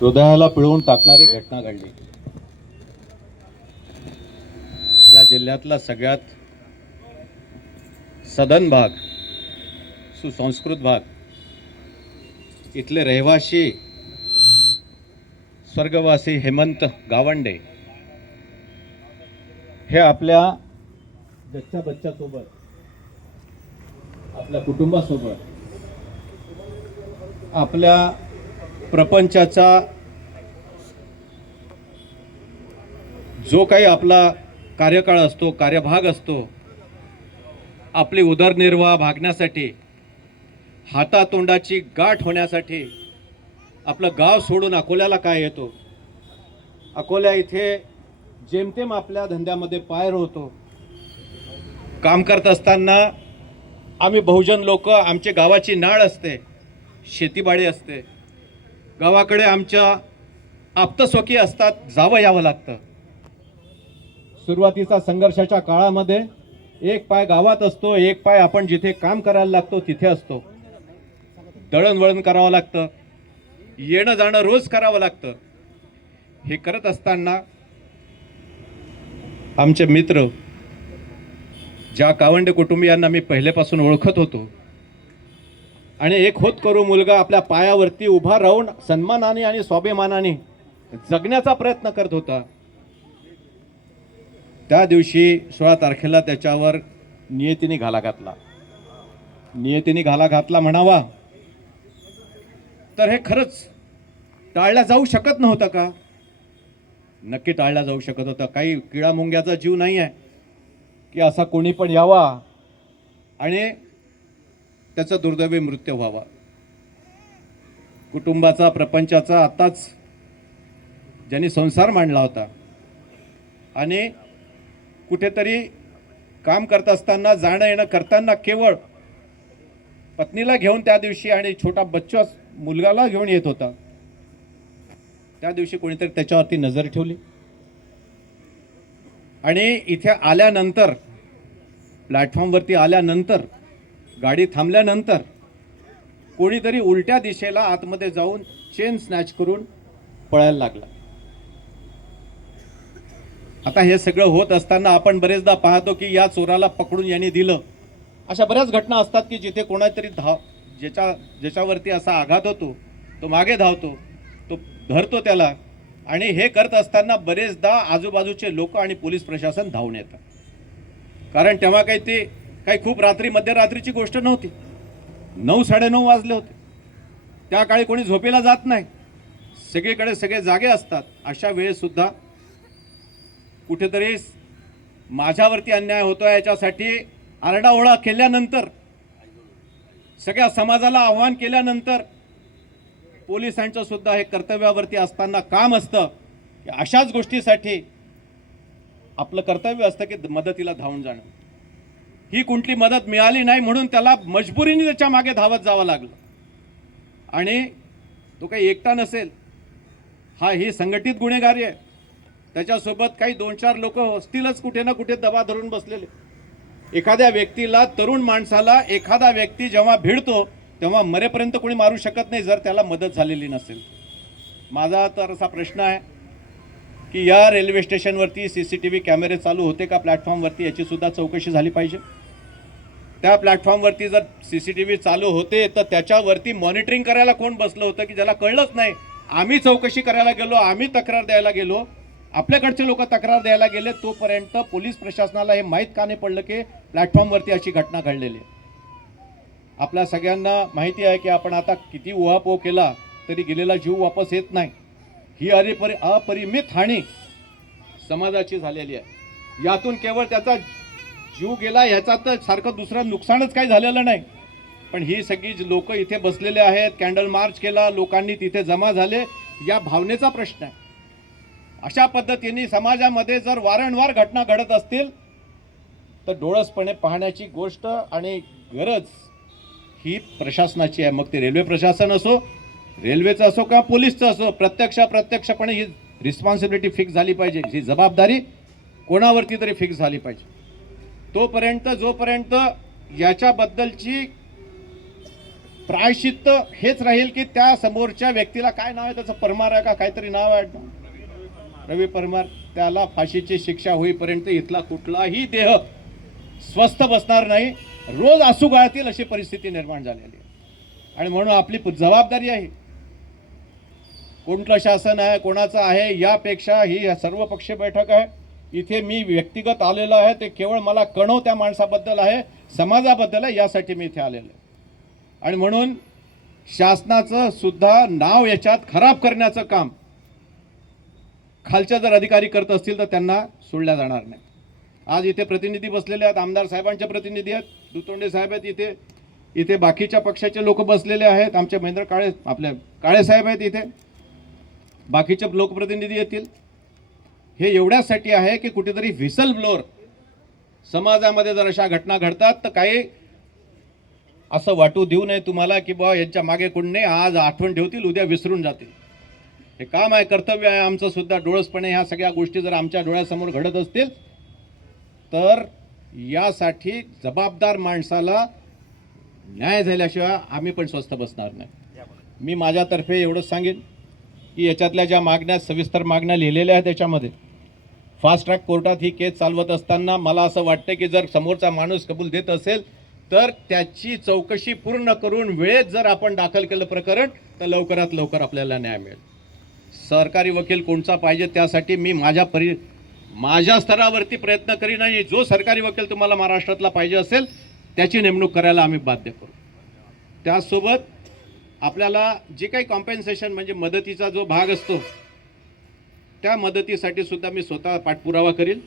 हृदयाला पिळवून टाकणारी घटना घडली. या जिल्ह्यातला सगळ्यात सदन भाग सुसंस्कृत भाग इथले रहिवासी स्वर्गवासी हेमंत गावंडे हे आपल्या जच्च्या बच्च्यासोबत आपल्या कुटुंबासोबत आपल्या प्रपंचाचा जो काही आपला कार्यकाळ असतो कार्यभाग असतो आपली उदरनिर्वाह भागण्यासाठी हातातोंडाची गाठ होण्यासाठी आपलं गाव सोडून अकोल्याला काय येतो? अकोल्या इथे जेमतेम आपल्या धंद्यामध्ये पाय रोवतो काम करत असताना आम्ही बहुजन लोक आमचे गावाची नाळ असते शेतीबाडी असते. गावाकडे आमच्या आप्तस्वकीय असतात जावं यावं लागतं. सुरुवातीचा संघर्षाच्या काळामध्ये एक पाय गावात असतो एक पाय आपण जिथे काम करायला लागतो तिथे असतो. दळणवळण करावं लागतं. येणं जाणं रोज करावं लागतं. हे करत असताना आमचे मित्र ज्या कावंडे कुटुंबियांना मी पहिल्यापासून ओळखत होतो आणि एक होत करू मुलगा आपल्या पायावरती उभा राहून सन्मानाने आणि स्वाभिमानाने जगण्याचा प्रयत्न करत होता. त्या दिवशी सोळा तारखेला त्याच्यावर नियतीने घाला घातला. नियतीने घाला घातला म्हणावा तर हे खरंच टाळल्या जाऊ शकत नव्हतं का? नक्की टाळल्या जाऊ शकत होतं. काही किडा मुंग्याचा जीव नाही आहे की असा कोणी पण यावा. आणि त्याचा दुर्दैवी मृत्यू व्हावा. कुटुंबाचा प्रपंचाचा आत्ताच ज्यांनी संसार मांडला होता आणि कुठेतरी काम करत असताना जाणं येणं करताना केवळ पत्नीला घेऊन त्या दिवशी आणि छोटा बच्चा मुलगाला घेऊन येत होता. त्या दिवशी कोणीतरी त्याच्यावरती नजर ठेवली. आणि इथे आल्यानंतर प्लॅटफॉर्मवरती आल्यानंतर गाडी थांबल्यानंतर कोणीतरी उलट्या दिशेला आतमध्ये जाऊन चेन स्नॅच करून पळायला लागला. आता हे सगळं होत असताना आपण बरेचदा पाहतो की या चोराला पकडून यांनी दिलं. अशा बऱ्याच घटना असतात की जिथे कोणातरी धाव ज्याच्या ज्याच्यावरती असा आघात होतो तो मागे धावतो तो धरतो त्याला आणि हे करत असताना बरेचदा आजूबाजूचे लोक आणि पोलीस प्रशासन धावून येतात. कारण तेव्हा काही ते काही खूप रात्री मध्यरात्रीची गोष्ट नव्हती. नऊ साडेनऊ वाजले होते. त्या काळी कोणी झोपेला जात नाही. सगळीकडे सगळे जागे असतात. अशा वेळेस सुद्धा कुठेतरी माझ्यावरती अन्याय होतो याच्यासाठी आरडाओरडा केल्यानंतर सगळ्या समाजाला आव्हान केल्यानंतर पोलिसांचं सुद्धा हे कर्तव्यावरती असताना काम असतं की अशाच गोष्टीसाठी आपलं कर्तव्य असतं की मदतीला धावून जाणं. ही कुठली मदत मिळाली नाही म्हणून त्याला मजबुरीने त्याच्यामागे धावत जावं लागलं. आणि तो काही एकटा नसेल हा ही संघटित गुन्हेगारी आहे. त्याच्यासोबत काही दोन चार लोक असतीलच कुठे ना कुठे दबा धरून बसलेले. एखाद्या व्यक्तीला तरुण माणसाला एखादा व्यक्ती जेव्हा भिडतो तेव्हा मरेपर्यंत कोणी मारू शकत नाही जर त्याला मदत झालेली नसेल. माझा तर असा प्रश्न आहे की या रेल्वे स्टेशनवरती सी सी टी व्ही कॅमेरे चालू होते का प्लॅटफॉर्मवरती याचीसुद्धा चौकशी झाली पाहिजे? त्या प्लॅटफॉर्मवरती जर सी सी टी व्ही चालू होते तर त्याच्यावरती मॉनिटरिंग करायला कोण बसलं होतं की ज्याला कळलंच नाही. आम्ही चौकशी करायला गेलो आम्ही तक्रार द्यायला गेलो. आपल्याकडचे लोक तक्रार द्यायला गेले तोपर्यंत पोलीस प्रशासनाला हे माहीत का नाही पडलं की प्लॅटफॉर्मवरती अशी घटना घडलेली आहे. आपल्या सगळ्यांना माहिती आहे की आपण आता किती उहापोह केला तरी गेलेला जीव वापस येत नाही. ही अरिपरि अपरिमित हानी समाजाची झालेली आहे. यातून केवळ त्याचा जीव गेला ह्याचा तर सारखं दुसरं नुकसानच काही झालेलं नाही. पण ही सगळी लोक इथे बसलेले आहेत कॅन्डल मार्च केला लोकांनी तिथे जमा झाले या भावनेचा प्रश्न आहे. अशा पद्धतीने समाजामध्ये जर वारंवार घटना घडत असतील तर डोळसपणे पाहण्याची गोष्ट आणि गरज ही प्रशासनाची आहे. मग ते रेल्वे प्रशासन असो रेल्वेचं असो का पोलीसचं असो प्रत्यक्ष प्रत्यक्षपणे ही रिस्पॉन्सिबिलिटी फिक्स झाली पाहिजे. ही जबाबदारी कोणावरती तरी फिक्स झाली पाहिजे. तोपर्यंत जोपर्यंत याच्याबद्दलची प्रायश्चित्त हेच राहील की त्या समोरच्या व्यक्तीला काय नाव आहे त्याचं परमार आहे का काहीतरी नाव आहे वाटतं. रवी परमार त्याला फाशीची शिक्षा होईपर्यंत इथला कुठलाही देह स्वस्थ बसणार नाही. रोज आसू गाळतील अशी परिस्थिती निर्माण झालेली आहे. आणि म्हणून आपली जबाबदारी आहे. कोणतं शासन आहे कोणाचं आहे यापेक्षा ही सर्व बैठक आहे. इथे मी व्यक्तिगत आलेलो आहे ते केवळ मला कणव त्या माणसाबद्दल आहे समाजाबद्दल आहे यासाठी मी इथे आलेलो आहे. आणि म्हणून शासनाचं सुद्धा नाव याच्यात खराब करण्याचं काम खालच्या जर अधिकारी करत असतील तर त्यांना सोडल्या जाणार नाही. आज इथे प्रतिनिधी बसलेले आहेत आमदार साहेबांचे प्रतिनिधी आहेत दुतोंडे साहेब आहेत इथे इथे बाकीच्या पक्षाचे लोक बसलेले आहेत आमचे महेंद्र काळे आपले काळे साहेब आहेत इथे. बाकीचे लोकप्रतिनिधी येतील. हे एवढ्यासाठी आहे की कुठेतरी व्हिसल ब्लोअर समाजामध्ये जर अशा घटना घडतात तर काही असं वाटू देऊ नये तुम्हाला की बा यांच्या मागे कोण नाही आज आठवण ठेवतील उद्या विसरून जातील. हे काम आहे कर्तव्य आहे आमचं सुद्धा डोळसपणे ह्या सगळ्या गोष्टी जर आमच्या डोळ्यासमोर घडत असतील तर यासाठी जबाबदार माणसाला न्याय झाल्याशिवाय आम्ही पण स्वस्थ बसणार नाही. मी माझ्यातर्फे एवढंच सांगेन की याच्यातल्या ज्या मागण्या सविस्तर मागण्या लिहिलेल्या आहेत त्याच्यामध्ये फास्ट ट्रॅक कोर्टात ही केस चालवत असताना मला असं वाटतं की जर समोरचा माणूस कबूल देत असेल तर त्याची चौकशी पूर्ण करून वेळेत जर आपण दाखल केलं प्रकरण तर लवकरात लवकर आपल्याला न्याय मिळेल. सरकारी वकील कोणचा पाहिजे त्यासाठी मी माझ्या परि माझ्या स्तरावरती प्रयत्न करीन आणि जो सरकारी वकील तुम्हाला महाराष्ट्रातला पाहिजे असेल त्याची नेमणूक करायला आम्ही बाध्य करू. त्यासोबत आपल्याला जे काही कॉम्पेन्सेशन म्हणजे मदतीचा जो भाग असतो त्या मदतीसाठी सुद्धा मी स्वतः पाठपुरावा करील